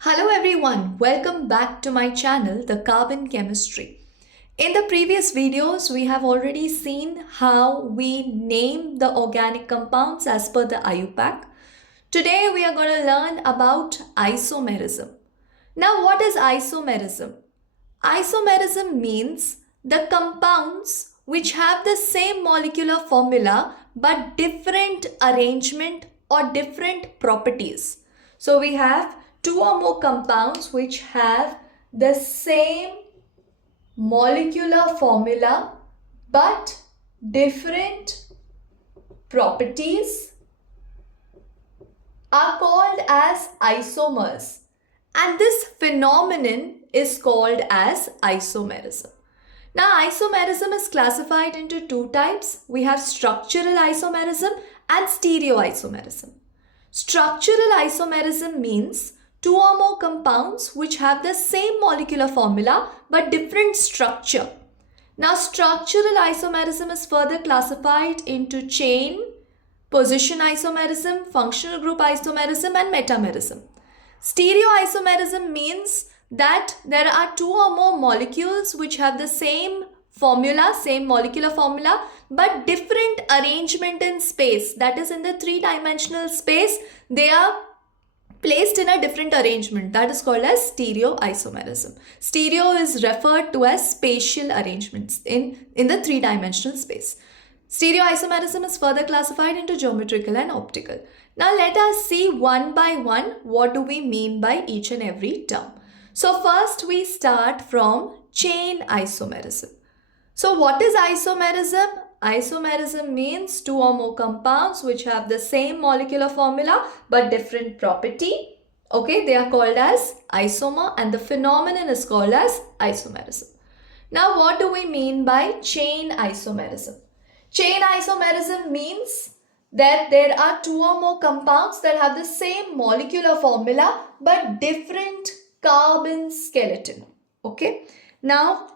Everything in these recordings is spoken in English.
Hello everyone, welcome back to my channel, The Carbon Chemistry. In the previous videos, we have already seen how we name the organic compounds as per the IUPAC. Today we are going to learn about isomerism. Now what is isomerism? Isomerism means the compounds which have the same molecular formula but different arrangement or different properties. So we have two or more compounds which have the same molecular formula but different properties are called as isomers, and this phenomenon is called as isomerism. Now, isomerism is classified into two types. We have structural isomerism and stereoisomerism. Structural isomerism means two or more compounds which have the same molecular formula but different structure. Now, structural isomerism is further classified into chain, position isomerism, functional group isomerism, and metamerism. Stereoisomerism means that there are two or more molecules which have the same formula, same molecular formula, but different arrangement in space. That is, in the three-dimensional space, they are placed in a different arrangement. That is called as stereoisomerism. Stereo is referred to as spatial arrangements in the three-dimensional space. Stereoisomerism is further classified into geometrical and optical. Now let us see one by one what do we mean by each and every term. So first we start from chain isomerism. So what is isomerism? Isomerism means two or more compounds which have the same molecular formula but different property. Okay, they are called as isomer and the phenomenon is called as isomerism. Now what do we mean by chain isomerism? Chain isomerism means that there are two or more compounds that have the same molecular formula but different carbon skeleton. Okay. Now,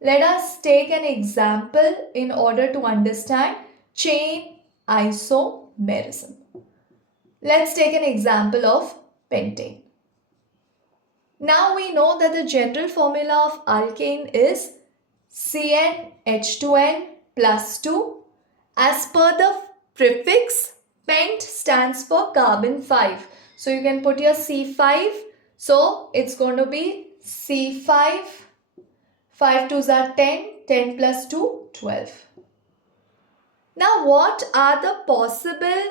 let us take an example in order to understand chain isomerism. Let's take an example of pentane. Now we know that the general formula of alkane is CnH2n plus 2. As per the prefix, pent stands for carbon 5. So you can put your C5. So it's going to be C5. 5 2s are 10. 10 plus 2, 12. Now what are the possible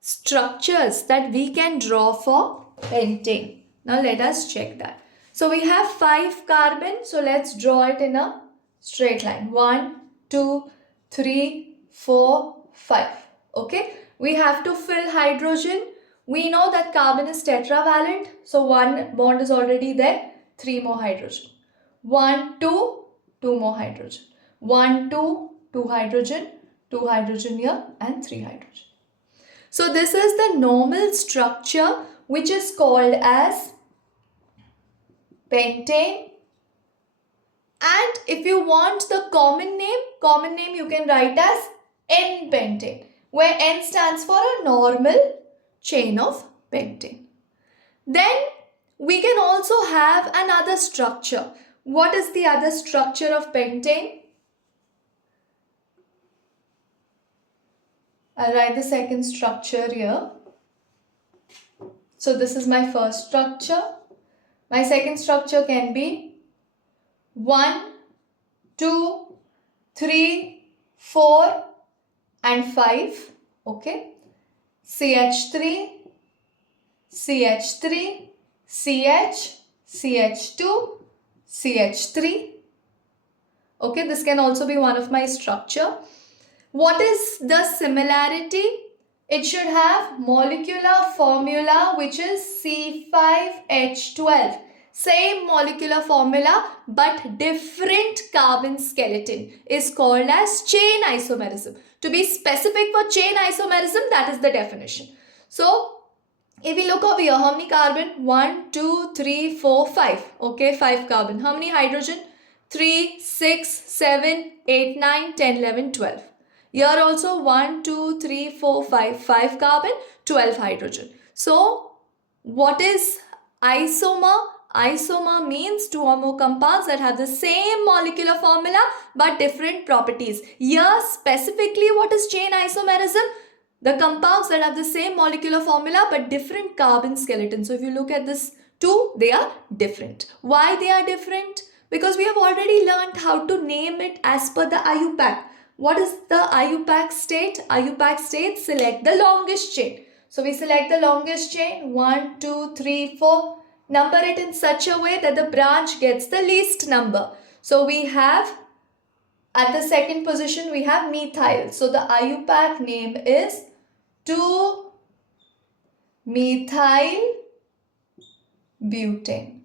structures that we can draw for pentane? Now let us check that. So we have 5 carbon. So let's draw it in a straight line. 1, 2, 3, 4, 5. Okay. We have to fill hydrogen. We know that carbon is tetravalent. So one bond is already there. 3 more hydrogen. 1, 2, 2 more hydrogen. 1, 2, 2 hydrogen. 2 hydrogen here and 3 hydrogen. So this is the normal structure which is called as pentane. And if you want the common name you can write as N-pentane, where N stands for a normal chain of pentane. Then we can also have another structure. What is the other structure of pentane? I'll write the second structure here. So this is my first structure. My second structure can be 1, 2, 3, 4 and 5. Okay. CH3, CH3, CH, CH2, CH3. Okay, this can also be one of my structure. What is the similarity? It should have molecular formula which is C5H12. Same molecular formula but different carbon skeleton is called as chain isomerism. To be specific for chain isomerism, that is the definition. So, if we look over here, how many carbon? 1, 2, 3, 4, 5. Okay, 5 carbon. How many hydrogen? 3, 6, 7, 8, 9, 10, 11, 12. Here also 1, 2, 3, 4, 5. 5 carbon, 12 hydrogen. So, what is Isomer means two or more compounds that have the same molecular formula but different properties. Here specifically, what is chain isomerism? The compounds that have the same molecular formula but different carbon skeleton. So if you look at this two, they are different. Why they are different? Because we have already learned how to name it as per the IUPAC. What is the IUPAC state? IUPAC state, select the longest chain. So we select the longest chain, 1, 2, 3, 4. Number it in such a way that the branch gets the least number. So we have, at the second position, we have methyl. So the IUPAC name is 2-methyl butane.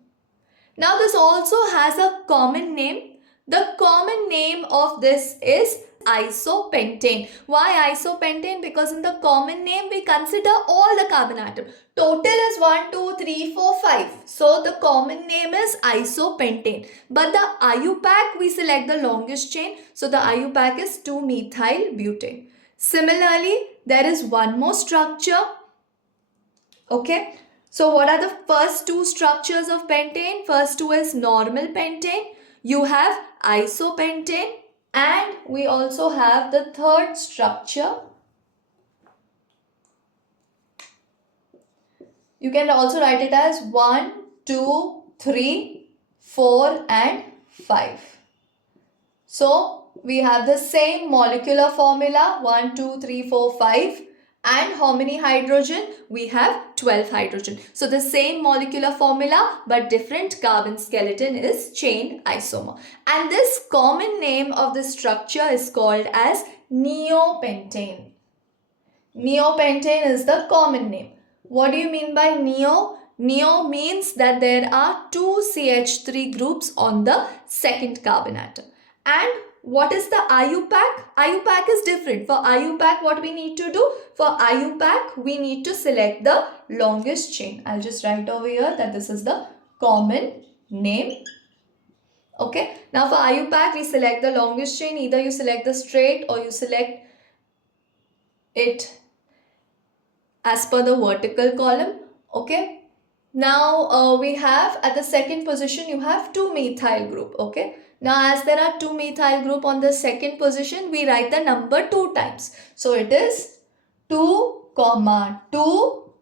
Now this also has a common name. The common name of this is isopentane. Why isopentane? Because in the common name we consider all the carbon atom. Total is 1, 2, 3, 4, 5. So the common name is isopentane. But the IUPAC we select the longest chain. So the IUPAC is 2-methyl butane. Similarly, there is one more structure. Okay. So what are the first two structures of pentane? First two is normal pentane. You have isopentane. And we also have the third structure. You can also write it as 1, 2, 3, 4 and 5. So we have the same molecular formula 1, 2, 3, 4, 5. And how many hydrogen? We have 12 hydrogen. So the same molecular formula but different carbon skeleton is chain isomer. And this common name of the structure is called as neopentane. Neopentane is the common name. What do you mean by neo? Neo means that there are two CH3 groups on the second carbon atom. And what is the IUPAC? IUPAC is different. For IUPAC, what we need to do? For IUPAC, we need to select the longest chain. I'll just write over here that this is the common name. Okay. Now for IUPAC, we select the longest chain. Either you select the straight or you select it as per the vertical column. Okay. Now we have at the second position, you have 2-methyl group. Okay. Now as there are 2-methyl group on the second position, we write the number 2 times. So it is 2, 2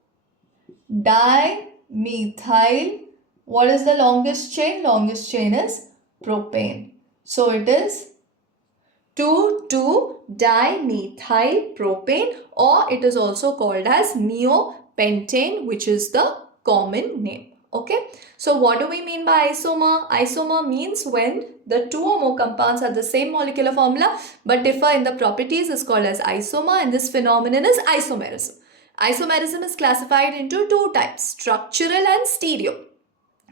dimethyl. What is the longest chain? Longest chain is propane. So it is 2,2-dimethyl propane, or it is also called as neopentane, which is the common name. Okay, so what do we mean by isomer? Isomer means when the two or more compounds have the same molecular formula but differ in the properties is called as isomer, and this phenomenon is isomerism. Isomerism is classified into two types, structural and stereo.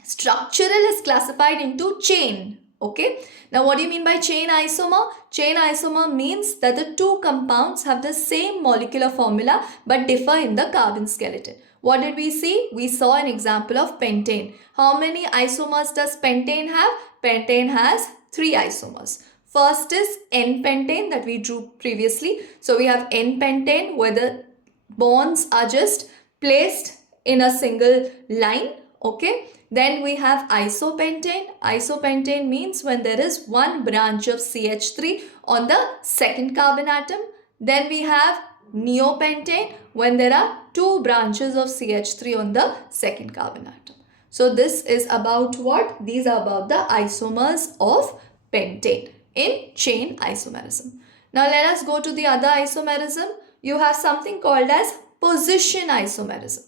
Structural is classified into chain. Okay, now what do you mean by chain isomer? Chain isomer means that the two compounds have the same molecular formula but differ in the carbon skeleton. What did we see? We saw an example of pentane. How many isomers does pentane have? Pentane has 3 isomers. First is N-pentane that we drew previously. So we have N-pentane where the bonds are just placed in a single line. Okay. Then we have isopentane. Isopentane means when there is one branch of CH3 on the second carbon atom. Then we have neopentane when there are 2 branches of CH3 on the second carbon atom. So this is about what? These are about the isomers of pentane in chain isomerism. Now let us go to the other isomerism. You have something called as position isomerism.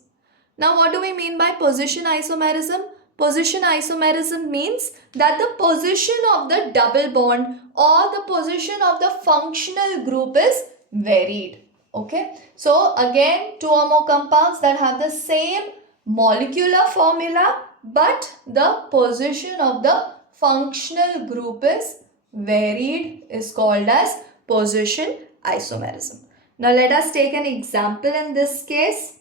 Now what do we mean by position isomerism? Position isomerism means that the position of the double bond or the position of the functional group is varied. Okay, so again 2 or more compounds that have the same molecular formula but the position of the functional group is varied is called as position isomerism. Now let us take an example in this case.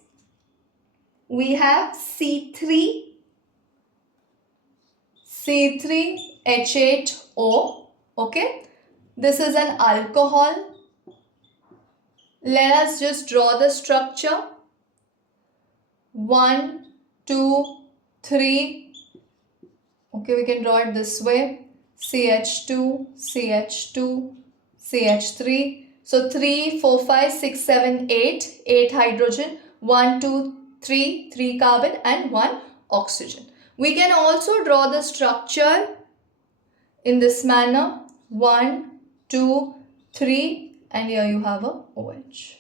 We have C3H8O. Okay, this is an alcohol. Let us just draw the structure. 1, 2, 3. Okay, we can draw it this way. CH2, CH2, CH3. So 3, 4, 5, 6, 7, 8. 8 hydrogen. 1, 2, 3. 3 carbon and 1 oxygen. We can also draw the structure in this manner. 1, 2, 3. And here you have a OH.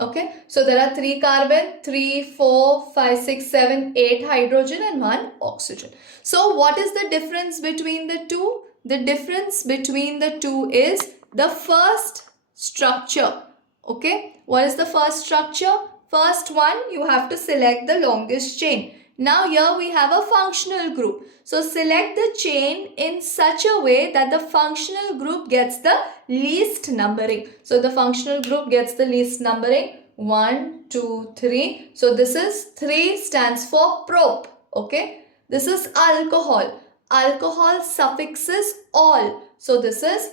Okay, so there are 3 carbon, 3, 4, 5, 6, 7, 8 hydrogen and 1 oxygen. So what is the difference between the two? The difference between the two is the first structure. Okay, what is the first structure? First one, you have to select the longest chain. Now here we have a functional group. So select the chain in such a way that the functional group gets the least numbering. So the functional group gets the least numbering. 1, 2, 3. So this is 3 stands for prop. Okay. This is alcohol. Alcohol suffixes all. So this is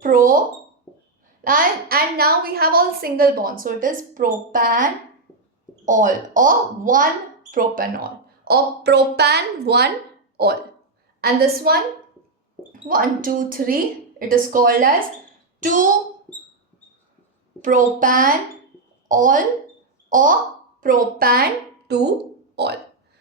pro. And now we have all single bonds. So it is propan all or 1 propanol or propan 1 all. And this one 1, 2, 3, it is called as 2 propan all or propan 2 all.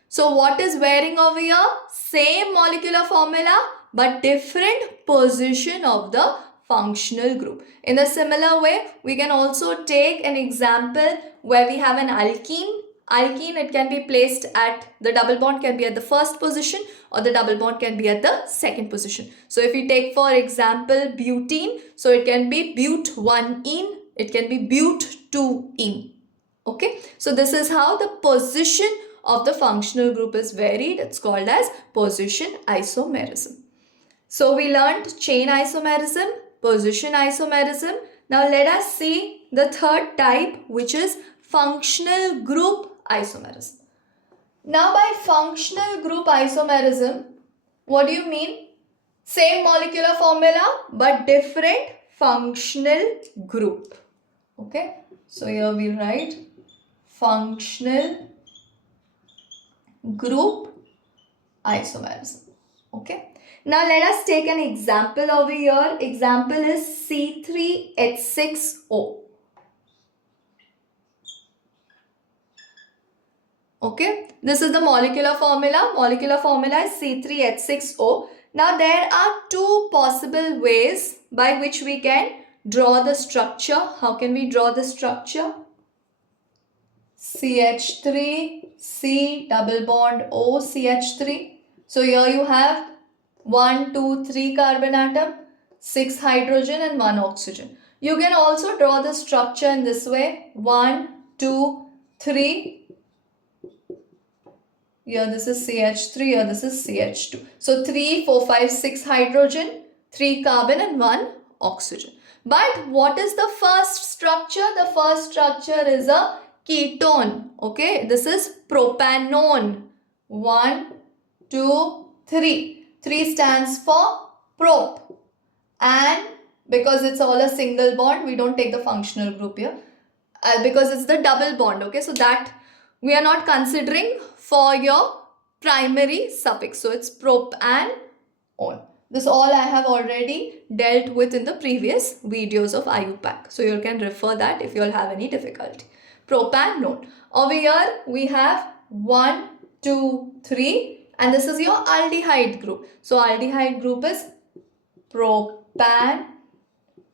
So what is varying over here? Same molecular formula but different position of the functional group. In a similar way, we can also take an example where we have an alkene. Alkene, it can be placed at, the double bond can be at the first position or the double bond can be at the second position. So if we take for example butene, so it can be but1-ene, it can be but2-ene. Okay, so this is how the position of the functional group is varied. It's called as position isomerism. So we learned chain isomerism, position isomerism. Now let us see the third type, which is functional group isomerism. Now by functional group isomerism, what do you mean? Same molecular formula but different functional group. Okay, so here we write functional group isomerism. Okay. Now let us take an example over here. Example is C3H6O. Okay, this is the molecular formula. Molecular formula is C3H6O. Now there are two possible ways by which we can draw the structure. How can we draw the structure? CH3, C double bond O, CH3. So here you have 1, 2, 3 carbon atom, 6 hydrogen and 1 oxygen. You can also draw the structure in this way. 1, 2, 3. Here this is CH3, here this is CH2. So 3, 4, 5, 6 hydrogen, 3 carbon and 1 oxygen. But what is the first structure? The first structure is a ketone. Okay, this is propanone. 1, 2, 3. 3 stands for prop. And because it's all a single bond, we don't take the functional group here. Because it's the double bond. Okay, so that we are not considering for your primary suffix. So it's propanone. This all I have already dealt with in the previous videos of IUPAC. So you can refer that if you all have any difficulty. Propanone. Over here we have 1, 2, 3 and this is your aldehyde group. So aldehyde group is propanol.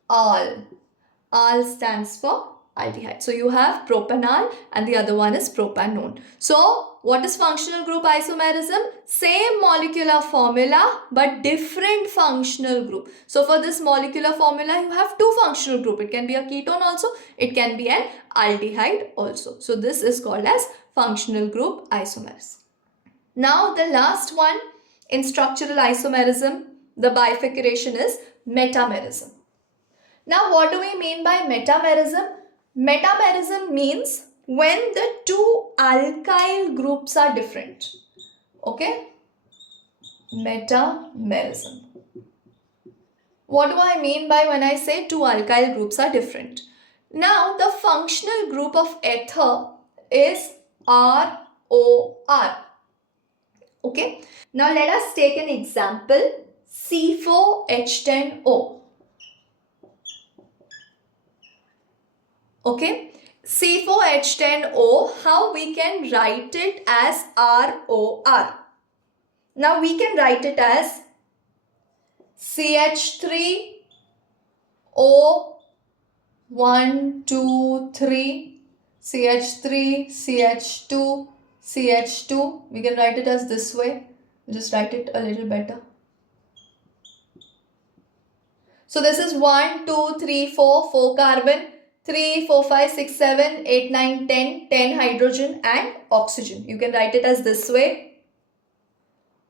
Al stands for aldehyde. So you have propanol and the other one is propanone. So what is functional group isomerism? Same molecular formula but different functional group. So for this molecular formula you have two functional group. It can be a ketone also. It can be an aldehyde also. So this is called as functional group isomerism. Now the last one in structural isomerism, the bifurcation is metamerism. Now what do we mean by metamerism? Metamerism means when the two alkyl groups are different. Okay? Metamerism. What do I mean by when I say two alkyl groups are different? Now the functional group of ether is ROR. Okay. Now let us take an example. C4H10O. Okay. C4H10O, how we can write it as ROR? Now we can write it as CH3O 1, 2, 3, CH3, CH2, CH2. We can write it as this way. Just write it a little better. So this is 1, 2, 3, 4, 4 carbon, 3, 4, 5, 6, 7, 8, 9, 10, 10 hydrogen and oxygen. You can write it as this way.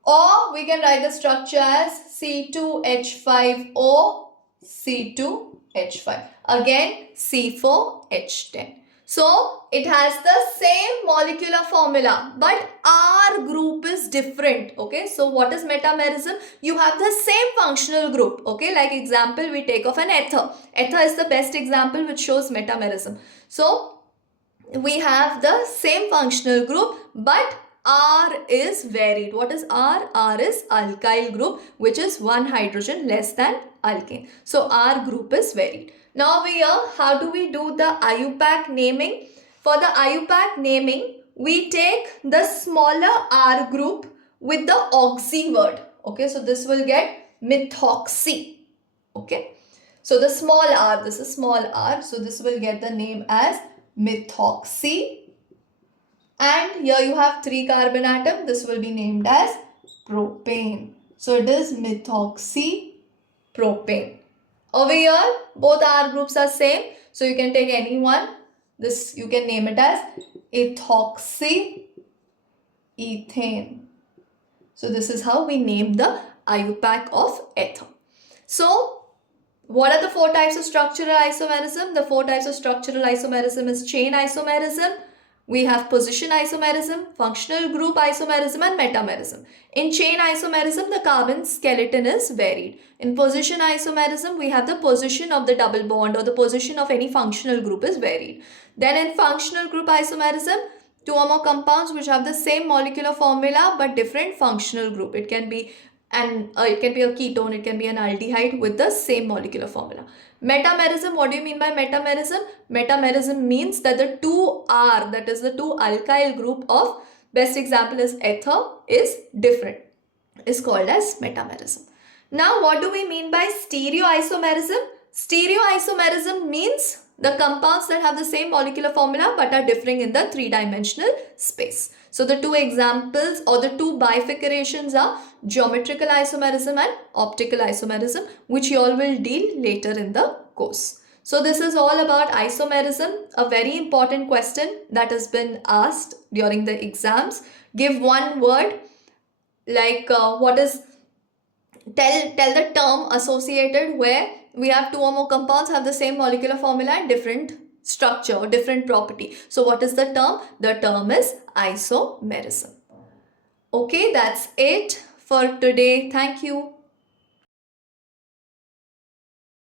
Or we can write the structure as C2H5O, C2H5. Again, C4H10. So, it has the same molecular formula, but R group is different. Okay, so what is metamerism? You have the same functional group. Okay, like example, we take of an ether. Ether is the best example which shows metamerism. So, we have the same functional group, but R is varied. What is R? R is alkyl group, which is one hydrogen less than alkane. So R group is varied. Now over here, how do we do the IUPAC naming? For the IUPAC naming, we take the smaller R group with the oxy word. Okay, so this will get methoxy. Okay, so the small r, this is small r, so this will get the name as methoxy. And here you have 3 carbon atom. This will be named as propane. So it is methoxy propane. Over here, both R groups are same. So you can take any one. This you can name it as ethoxy ethane. So this is how we name the IUPAC of ether. So what are the 4 types of structural isomerism? The 4 types of structural isomerism is chain isomerism. We have position isomerism, functional group isomerism and metamerism. In chain isomerism, the carbon skeleton is varied. In position isomerism, we have the position of the double bond or the position of any functional group is varied. Then in functional group isomerism, 2 or more compounds which have the same molecular formula but different functional group. It can be a ketone, it can be an aldehyde with the same molecular formula. Metamerism, what do you mean by metamerism? Metamerism means that the 2R, that is the 2 alkyl group of, best example is ether, is different, is called as metamerism. Now what do we mean by stereoisomerism? Stereoisomerism means the compounds that have the same molecular formula but are differing in the 3-dimensional space. So the 2 examples or the 2 bifurcations are geometrical isomerism and optical isomerism, which you all will deal later in the course. So this is all about isomerism, a very important question that has been asked during the exams. Give one word like tell the term associated where we have 2 or more compounds have the same molecular formula and different structure or different property. So what is the term? The term is isomerism. Okay, that's it for today. Thank you.